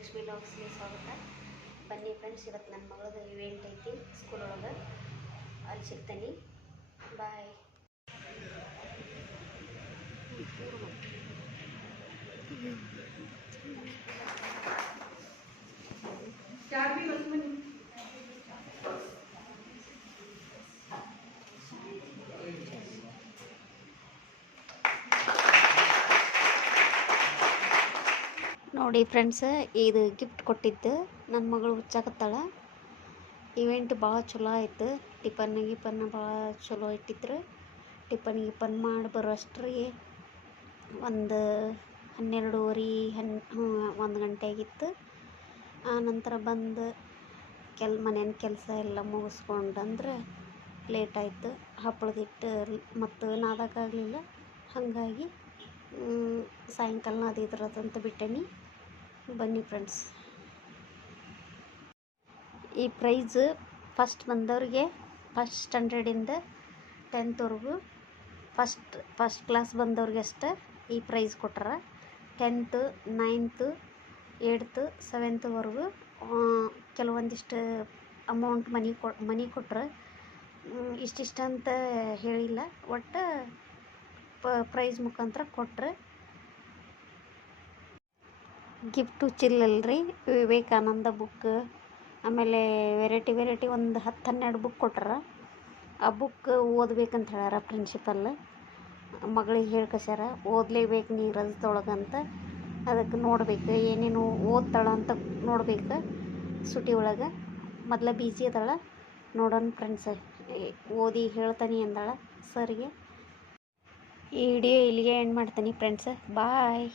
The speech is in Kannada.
ಲಕ್ಷ್ಮೀ ಲಾಗ್ಸ್ಗೆ ಸ್ವಾಗತ. ಬನ್ನಿ ಫ್ರೆಂಡ್ಸ್, ಇವತ್ತು ನನ್ನ ಮಗಳದು ಇವೆಂಟ್ ಐತಿ ಸ್ಕೂಲ್ ಒಳಗೆ, ಅಲ್ಲಿ ಸಿಗ್ತೀನಿ. ಬಾಯ್. ನೋಡಿ ಫ್ರೆಂಡ್ಸ್, ಇದು ಗಿಫ್ಟ್ ಕೊಟ್ಟಿದ್ದು ನನ್ನ ಮಗಳು ಹುಚ್ಚಾಕತ್ತಾಳ. ಇವೆಂಟ್ ಭಾಳ ಚಲೋ ಆಯ್ತು. ಟಿಫನ್ ಭಾಳ ಚಲೋ ಇಟ್ಟಿದ್ರು. ಟಿಫನ್ ಮಾಡಿ ಬರೋಷ್ಟ್ರಿಗೆ ಒಂದು 12:30 1 ಗಂಟೆ ಆಗಿತ್ತು. ಆ ನಂತರ ಬಂದು ಮನೇನ ಕೆಲಸ ಎಲ್ಲ ಮುಗಿಸ್ಕೊಂಡಂದ್ರೆ ಲೇಟ್ ಆಯಿತು. ಹಪ್ಪಳದಿಟ್ಟು ಮತ್ತು ನಾದಕ್ಕಾಗಲಿಲ್ಲ. ಹಾಗಾಗಿ ಸಾಯಂಕಾಲ ನಾದಿದ್ರದಂತ ಬಿಟ್ಟೇನಿ. ಬನ್ನಿ ಫ್ರೆಂಡ್ಸ್, ಈ ಪ್ರೈಸ್ ಫಸ್ಟ್ ಬಂದವ್ರಿಗೆ ಫಸ್ಟ್ ಸ್ಟ್ಯಾಂಡರ್ಡಿಂದ 10th ಫಸ್ಟ್ ಕ್ಲಾಸ್ ಬಂದವ್ರಿಗೆ ಅಷ್ಟೇ ಈ ಪ್ರೈಸ್ ಕೊಟ್ಟಾರ. 10th 9th 8th 7thವರೆಗೂ ಕೆಲವೊಂದಿಷ್ಟು ಅಮೌಂಟ್ ಮನಿ ಕೊಟ್ರೆ, ಇಷ್ಟಿಷ್ಟಂತ ಹೇಳಿಲ್ಲ. ಒಟ್ಟು ಪ್ರೈಸ್ ಮುಖಾಂತರ ಕೊಟ್ರೆ. ಗಿಫ್ಟು ಚಿಲ್ಲಲ್ರಿ, ವಿವೇಕಾನಂದ ಬುಕ್, ಆಮೇಲೆ ವೆರೈಟಿ ಒಂದು 10-12 ಬುಕ್ ಕೊಟ್ಟಾರ. ಆ ಬುಕ್ ಓದ್ಬೇಕಂತ ಹೇಳ್ಯಾರ ಪ್ರಿನ್ಸಿಪಲ್. ಮಗಳಿಗೆ ಹೇಳ್ಕಸ್ಯಾರ, ಓದಲೇಬೇಕು ನೀ ರಜದೊಳಗಂತ. ಅದಕ್ಕೆ ನೋಡ್ಬೇಕು ಏನೇನು ಓದ್ತಾಳ ಅಂತ ನೋಡ್ಬೇಕು ಸುಟಿ ಒಳಗೆ. ಮೊದಲ ಬಿಜಿ ಅದಾಳ, ನೋಡೋಣ ಫ್ರೆಂಡ್ಸ್. ಓದಿ ಹೇಳ್ತಾನೆ ಅಂದಾಳ ಸರ್ಗೆ. ಈ ವಿಡಿಯೋ ಇಲ್ಲಿಗೆ ಎಂಡ್ ಮಾಡ್ತೀನಿ ಫ್ರೆಂಡ್ಸ್. ಬಾಯ್.